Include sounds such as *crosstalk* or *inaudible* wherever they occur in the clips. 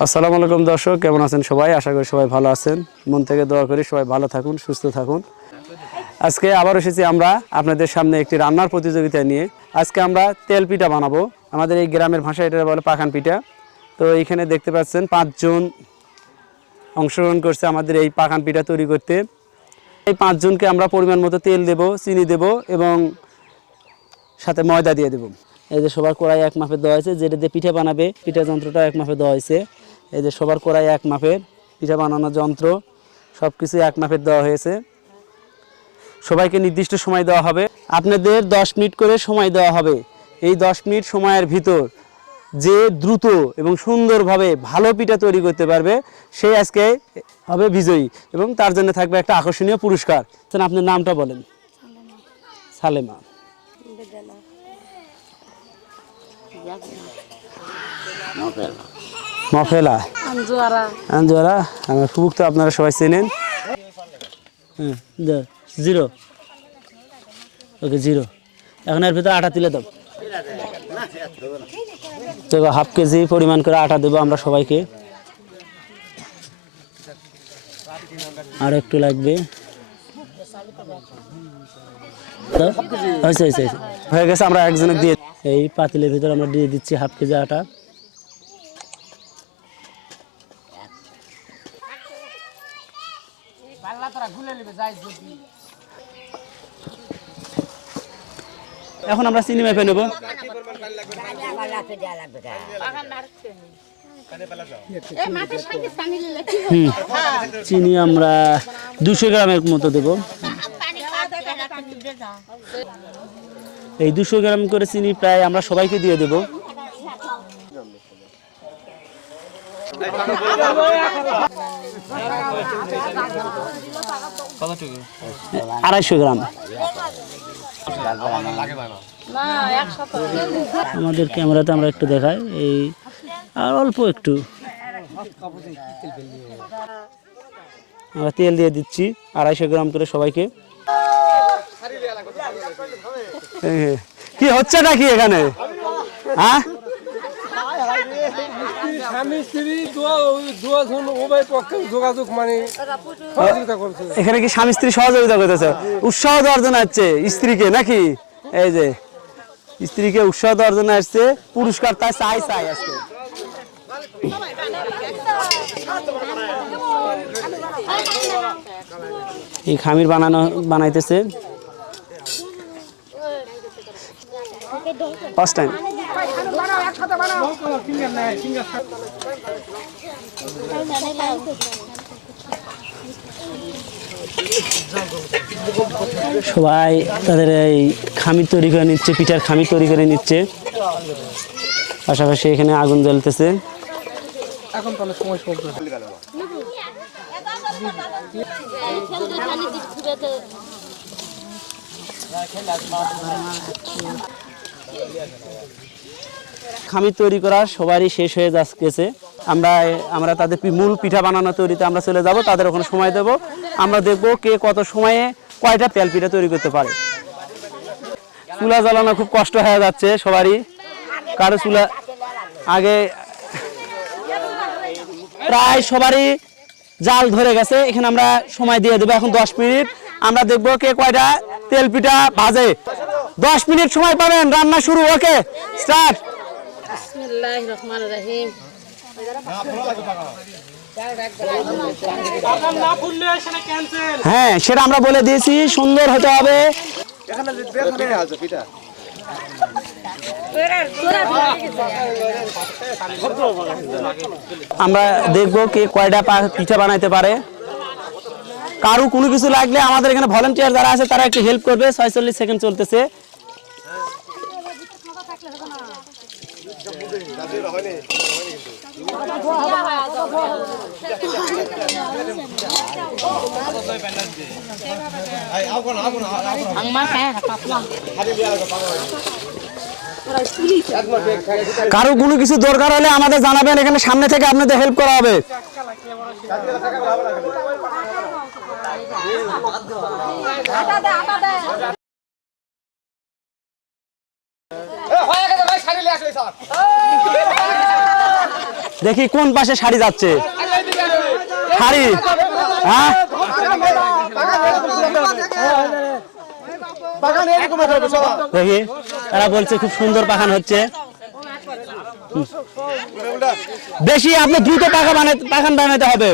আসসালামু আলাইকুম দর্শক, কেমন আছেন সবাই? আশা করি সবাই ভালো আছেন। মন থেকে দোয়া করি সবাই ভালো থাকুন, সুস্থ থাকুন। আজকে আবার এসেছি আমরা আপনাদের সামনে একটি রান্নার প্রতিযোগিতা নিয়ে। আজকে আমরা তেল পিঠা বানাবো। আমাদের এই গ্রামের ভাষায় এটা বলে পাখান পিঠা। তো এইখানে দেখতে পাচ্ছেন পাঁচজন অংশগ্রহণ করছে আমাদের এই পাখান পিঠা তৈরি করতে। এই পাঁচজনকে আমরা পরিমাণ মতো তেল দেব, চিনি দেব এবং সাথে ময়দা দিয়ে দেবো। এই যে সবার কড়াই এক মাপের দেওয়া হয়েছে, যেটা দিয়ে পিঠা বানাবে, পিঠা যন্ত্রটা এক মাপে দেওয়া হয়েছে। এই যে সবার কড়াই এক মাপের পিঠা বানানোর যন্ত্র সব কিছু এক মাপের দেওয়া হয়েছে। সবাইকে নির্দিষ্ট সময় দেওয়া হবে। আপনাদের দশ মিনিট করে সময় দেওয়া হবে। এই দশ মিনিট সময়ের ভিতর যে দ্রুত এবং সুন্দরভাবে ভালো পিঠা তৈরি করতে পারবে, সে আজকে হবে বিজয়ী এবং তার জন্য থাকবে একটা আকর্ষণীয় পুরস্কার। আপনার নামটা বলেন। সালেমা। মফেলা। আঞ্জুয়ারা। আমার ফুবুক তো আপনারা সবাই চেনেন। জিরো। Okay zero. এখন এর ভিতরে আটা তুলে দাও। তো হাফ কেজি পরিমাণ করে আটা দেবো আমরা সবাইকে। আর একটু লাগবে। হয়েছে হয়েছে। হয়ে গেছে আমরা একজনের দিয়ে এই পাতিলের ভিতরে আমরা দিয়ে দিচ্ছি হাফ কেজি আটা। এখন আমরা চিনি মেপে নেব। চিনি আমরা দুশো গ্রামের মতো দেব। এই দুশো গ্রাম করে চিনি প্রায় আমরা সবাইকে দিয়ে দেব। আড়াইশো গ্রাম। আমাদের ক্যামেরাতে আমরা একটু দেখাই, এই আর অল্প একটু। আমরা তেল দিয়ে দিচ্ছি আড়াইশো গ্রাম করে সবাইকে। কি হচ্ছে নাকি এখানে? হ্যাঁ? মানে এখানে কি স্বামী স্ত্রী সহযোগিতা করতেছে? উৎসাহ দেওয়ার জন্য আসছে স্ত্রীকে নাকি? এই যে স্ত্রীকে উৎসাহ দেওয়ার জন্য আসছে পুরস্কার তাই চাই চাই আজকে। এই খামির বানানো বানাইতেছে। ফার্স্ট টাইম সবাই তাদের এই খামির তৈরি করে নিচ্ছে, পিঠার খামির তৈরি করে নিচ্ছে। পাশাপাশি এখানে আগুন জ্বলতেছে। এখন তাহলে সময় খামির তৈরি করা সবারই শেষ হয়ে যাচ্ছে আমরা আমরা তাদের মূল পিঠা বানানো তৈরিতে আমরা চলে যাব, তাদের ওখানে সময় দেব। আমরা দেখব কে কত সময়ে কয়টা তেল পিঠা তৈরি করতে পারে। চুলা জ্বালানো খুব কষ্ট হয়ে যাচ্ছে সবারই। কারও চুলা আগে প্রায় সবারই জাল ধরে গেছে, এখানে আমরা সময় দিয়ে দেবো এখন দশ মিনিট। আমরা দেখব কে কয়টা তেল পিঠা ভাজে। দশ মিনিট সময় পাবেন রান্না শুরু ওকে স্টার্ট। বিসমিল্লাহির রহমানির রহিম। হ্যাঁ সেটা আমরা বলে দিয়েছি সুন্দর হতে হবে। আমরা দেখব কে কয়টা পা- পিঠা বানাইতে পারে। কারও কোনো কিছু লাগলে আমাদের এখানে ভলেন্টিয়ার যারা আছে তারা একটু হেল্প করবে। ছয়চল্লিশ সেকেন্ড চলতেছে। কারও কোনো কিছু দরকার হলে আমাদের জানাবেন এখানে সামনে থেকে আপনাদের হেল্প করা হবে। দেখি কোন পাশে শাড়ি যাচ্ছে? শাড়ি? হ্যাঁ? দেখি তারা বলছে খুব সুন্দর পাখান হচ্ছে। বেশি আপনি দ্রুত পাখা বানাতে পাখান বানাতে হবে।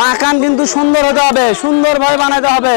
পাকান কিন্তু সুন্দর হতে হবে সুন্দরভাবে বানাতে হবে।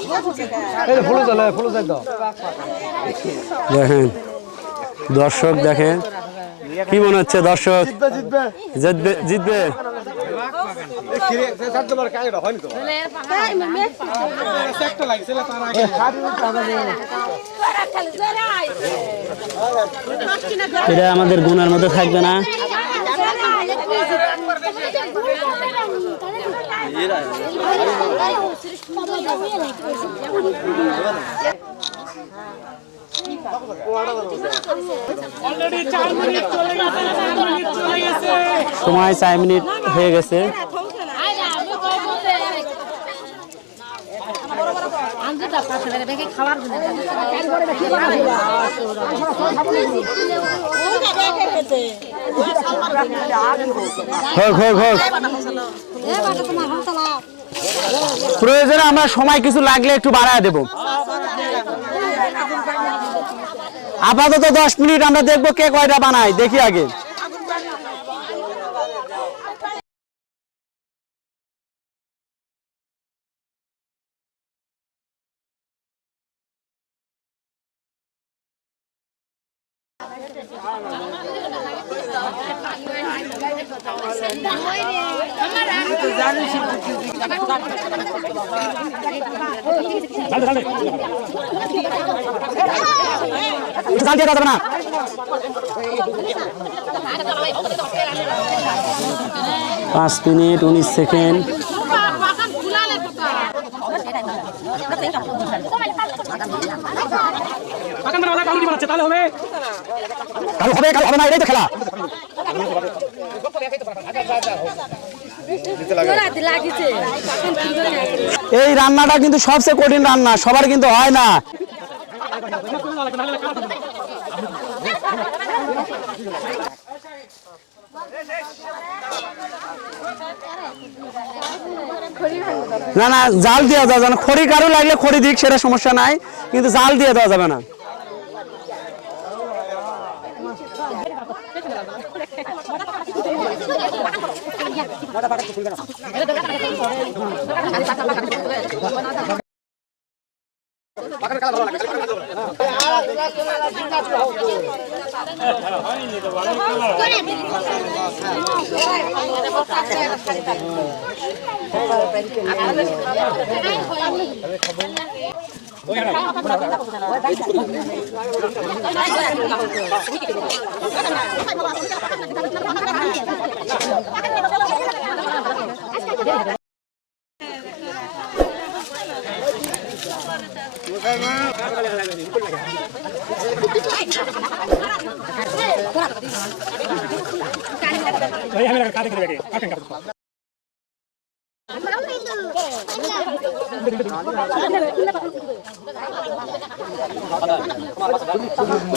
দেখেন দর্শক দেখেন কি মনে হচ্ছে দর্শক? জিতবে জিতবে। এটা আমাদের গুণের মধ্যে থাকবে না। সময় চার মিনিট হয়ে গেছে। খাবার হোক প্রয়োজনে আমরা সময় কিছু লাগলে একটু বাড়ায় দেব। আপাতত দশ মিনিট আমরা দেখব কে কয়টা বানায়, দেখি আগে। জাল দিয়ে না পাঁচ মিনিট, উনিশ সেকেন্ড। কাল হবে কাল হবে না, এটাই তো খেলা। এই রান্নাটা কিন্তু সবচেয়ে কঠিন রান্না, সবার কিন্তু হয় না। না না, জাল দেওয়া যাবে না। খড়ি কারও লাগলে খড়ি দিক, সেটা সমস্যা নাই, কিন্তু জাল দিয়ে দেওয়া যাবে না। খবর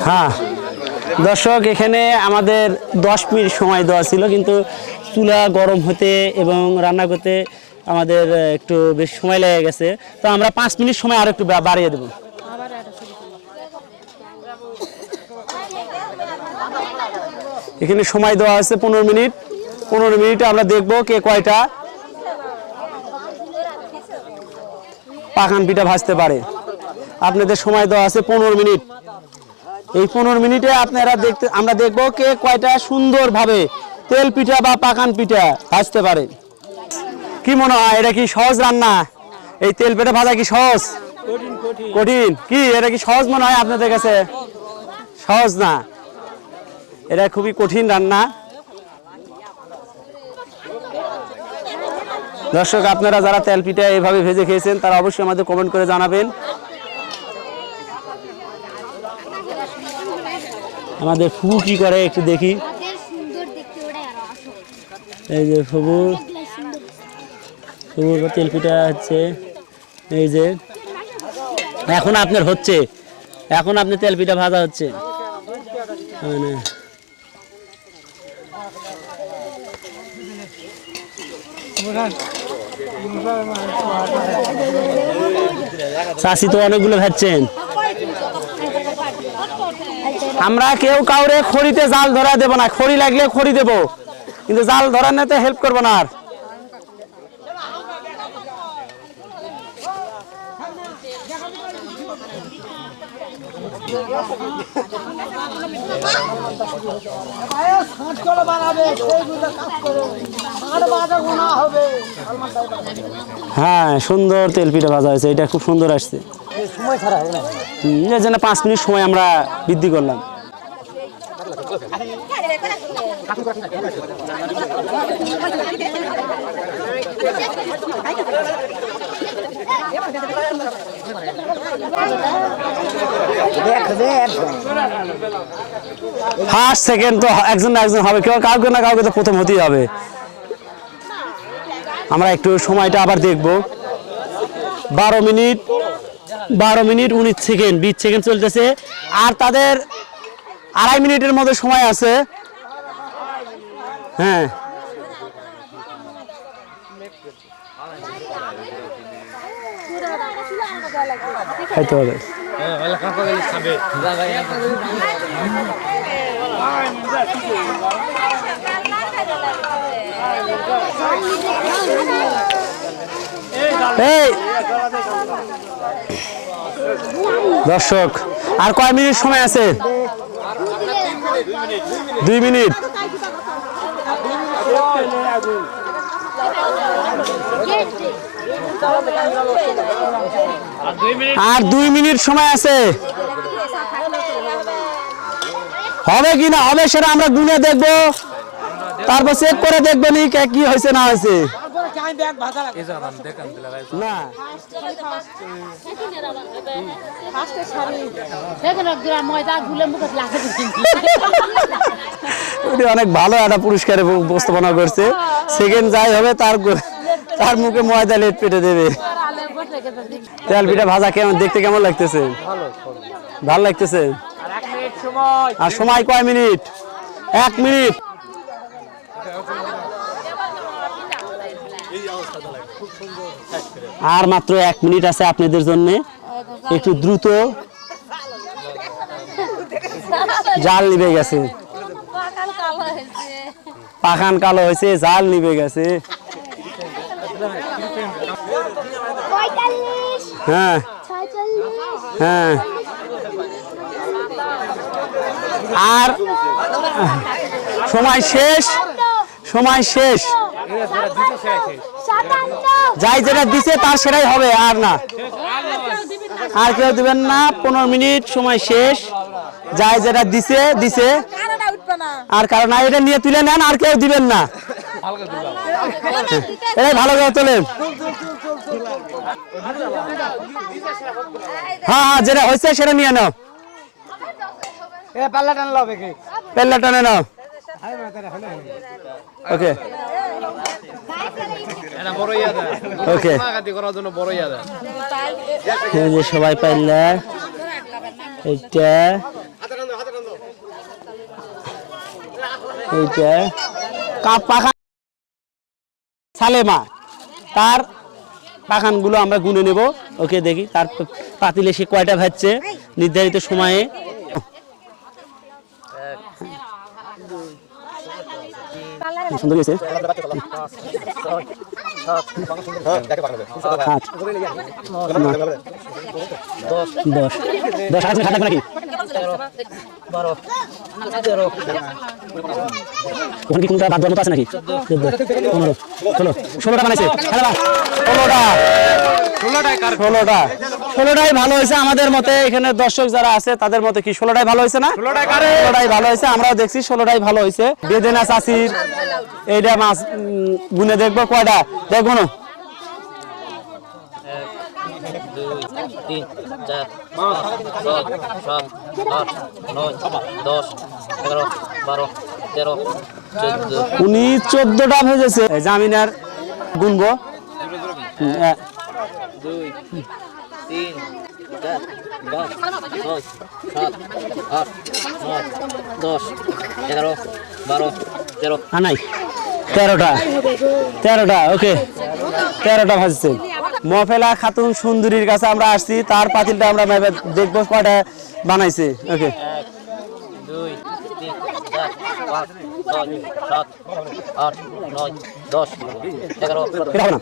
হ্যাঁ। দর্শক, এখানে আমাদের দশ মিনিট সময় দেওয়া ছিল, কিন্তু চুলা গরম হতে এবং রান্না করতে আমাদের একটু বেশ সময় লেগে গেছে। তো আমরা পাঁচ মিনিট সময় আরও একটু বাড়িয়ে দেবো। এখানে সময় দেওয়া আছে পনেরো মিনিট। পনেরো মিনিটে আমরা দেখব কে কয়টা পাখান পিঠা ভাজতে পারে। আপনাদের সময় দেওয়া আছে পনেরো মিনিট। এই পনেরো মিনিটে আপনারা দেখতে আমরা দেখব কে কয়টা সুন্দরভাবে তেল পিঠা বা পাকান পিঠা ভাজতে পারে। কি মনে হয়, এটা কি সহজ রান্না? এই তেল পিঠা ভাজা কি সহজ? কঠিন। কি, এটা কি সহজ মনে হয় আপনাদের কাছে? সহজ না। এটা খুবই কঠিন রান্না। দর্শক আপনারা যারা তেল পিঠা এইভাবে ভেজে খেয়েছেন তারা অবশ্যই আমাদের কমেন্ট করে জানাবেন। আমাদের ফুবু কি করে একটু দেখি। এই যে ফুবু। এগুলা সুন্দর ফুবুর তেল পিঠা হচ্ছে। এই যে। এখন আপনার হচ্ছে। এখন আপনি তেল পিঠা ভাজা হচ্ছে। মানে। চাষি তো অনেকগুলো ভাবছেন আমরা কেউ কাউরে খড়িতে জাল ধরা দেব না, খড়ি লাগলে খড়ি দেব। কিন্তু জাল ধরা নিতে হেল্প করব না আর। হ্যাঁ সুন্দর তেল পিঠা ভাজা হয়েছে, এটা খুব সুন্দর আসছে। জন্য পাঁচ মিনিট সময় আমরা বৃদ্ধি করলাম। *laughs* ফার্স্ট সেকেন্ড তো একজন না একজন হবে। কেউ কাউকে না কাউকে তো প্রথম হতেই হবে। আমরা একটু সময়টা আবার দেখব। বারো মিনিট বারো মিনিট, উনিশ সেকেন্ড, বিশ সেকেন্ড চলতেছে। আর তাদের আড়াই মিনিটের মধ্যে সময় আছে। হ্যাঁ। খাইতে হবে দর্শক আর কয় মিনিট সময় আছে? দুই মিনিট। আর দুই মিনিট সময় আছে। হবে কি না? হবে সেটা আমরা গুনে দেখব। তারপর চেক করে দেখব নি কি হয়েছে, না হয়েছে। অনেক ভালো একটা পুরস্কারে উপস্থাপনা করছে। সেকেন্ড যাই হবে, তার তার মুখে ময়দা লেট পেটে দেবে। তেল পিঠা ভাজা কেমন, দেখতে কেমন লাগতেছে? ভালো লাগতেছে? আর সময় কয় মিনিট? এক মিনিট। আর মাত্র এক মিনিট আছে আপনাদের জন্য। একটু দ্রুত জাল নিভে গেছে। পাখান কালো হয়েছে, জাল নিভে গেছে। হ্যাঁ। হ্যাঁ। আর সময় শেষ? সময় শেষ? যাই যেটা দিছে তার সেটাই হবে আর না। আর কেউ দিবেন না পনেরো মিনিট সময় শেষ। যাই যেটা দিছে দিছে। আর কারণ এটা নিয়ে তুলে নেন আর কেউ দিবেন না। ভালো তোলেন হ্যাঁ হ্যাঁ যেটা হয়েছে সেটা নিয়ে নাও। টানে ওকে সবাই পাইলা, এইটা এইটা। কাপ পাখা সালেমা, তার পাখানগুলো আমরা গুনে নেব। ওকে, দেখি, তার পাতিলে সে কয়টা ভাজছে নির্ধারিত সময়ে। সুন্দর দশ দশ। আছে খাতা নাকি? ওখানে কি কোনটা বাদ দেওয়ার মতো আছে নাকি? পনেরো। ষোলো। ষোলোটা বানাইছে। ষোলোটা। ষোলোটা। ষোলোটাই ভালো হয়েছে আমাদের মতে। এখানে দর্শক যারা আছে তাদের মতে কি ষোলোটাই ভালো হয়েছে না? ষোলোটাই ভালো হয়েছে। আমরাও দেখছি ষোলোটাই ভালো হয়েছে। বেদেনা চাষির এইটা মাছ গুনে দেখব কয়টা? দেখব না? তিন চার পাঁচ ছয় সাত আট নয় দশ এগারো বারো তেরো চোদ্দ। উনি চোদ্দটা ভেজেছে। জামিনার গুনবো। দুই তিন চার পাঁচ ছয় সাত আট নয় দশ এগারো বারো তেরো। আর তেরোটা তেরোটা ওকে তেরোটা ভাজছে। মফেলা খাতুন সুন্দরীর কাছে আমরা আসছি তার পাতিলটা আমরা দেখব কয়টা বানাইছে। ওকে না।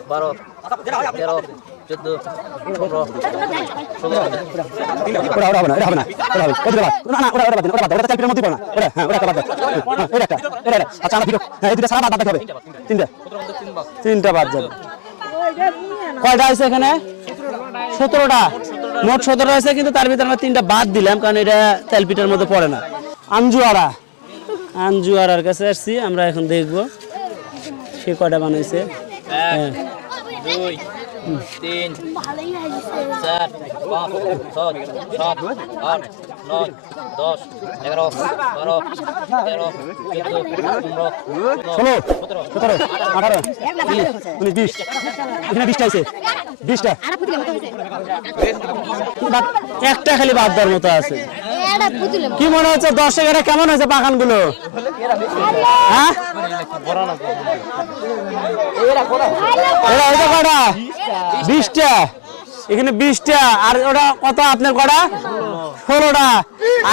হবে না। মধ্যে না ওটা হ্যাঁ হ্যাঁ, আচ্ছা হ্যাঁ তিনটা। তিনটা বাদ যাবে। কয়টা আছে এখানে? সতেরোটা। মোট সতেরো আছে কিন্তু তার ভিতরে আমরা তিনটা বাদ দিলাম কারণ এটা তেলপিটার মধ্যে পড়ে না। আঞ্জুয়ারা আঞ্জুয়ারার কাছে আসছি আমরা এখন দেখব সে কয়টা বানাইছে। হ্যাঁ। দুই তিন চার পাঁচ ছয় সাত আট নয় দশ এগারো বারো তেরো চোদ্দ ষোলো সতেরো আঠারো উনিশ উনিশ বিশ। এখানে বিশটা আছে। বিশটা। একটা খালি বাদ দেওয়ার মতো আছে। কি মনে হচ্ছে দর্শক এটা কেমন হয়েছে বাগানগুলো? হ্যাঁ? এরা বিশটা। এখানে বিশটা, আর ওটা কত আপনার কটা? ষোলোটা।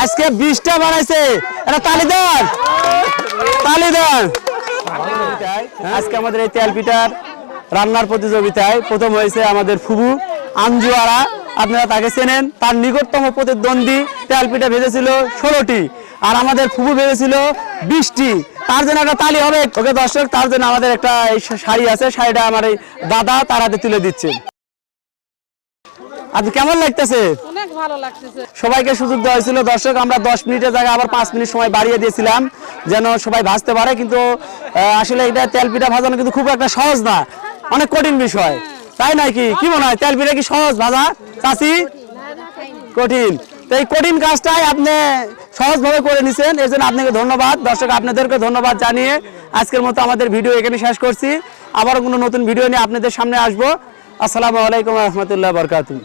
আজকে বিশটা বানাইছে। এটা তালি দেন তালি দেন আজকে আমাদের এই তেল পিঠার রান্নার প্রতিযোগিতায় প্রথম হয়েছে আমাদের ফুবু আঞ্জুয়ারা। আপনারা তাকে চেনেন। তার নিকটতম প্রতিদ্বন্দ্বী তেল পিঠা ভেজেছিল ষোলোটি, আর আমাদের ফুবু ভেজেছিল বিশটি। তার জন্য একটা তালি হবে। ওকে দর্শক, তার জন্য আমাদের একটা শাড়ি আছে। শাড়িটা আমার এই দাদা তার হাতে তুলে দিচ্ছেন আপনি কেমন লাগতেছে? অনেক ভালো লাগতেছে। সবাইকে সুযোগ দেওয়া হয়েছিল। দর্শক আমরা দশ মিনিটের জায়গায় আবার পাঁচ মিনিট সময় বাড়িয়ে দিয়েছিলাম যেন সবাই ভাজতে পারে। কিন্তু আসলে এটা তেল পিঠা ভাজানো কিন্তু খুব একটা সহজ না। অনেক কঠিন বিষয়। তাই নয় কি? কি মনে হয়? তেল পিঠা কি সহজ ভাজা? চাষি কঠিন। তো এই কঠিন কাজটাই আপনি সহজভাবে করে নিছেন। এর জন্য আপনাকে ধন্যবাদ। দর্শক আপনাদেরকে ধন্যবাদ জানিয়ে আজকের মতো আমাদের ভিডিও এখানে শেষ করছি। আবার কোনো নতুন ভিডিও নিয়ে আপনাদের সামনে আসব। আসসালামু আলাইকুম রহমতুল্লাহ বরকাতুহ।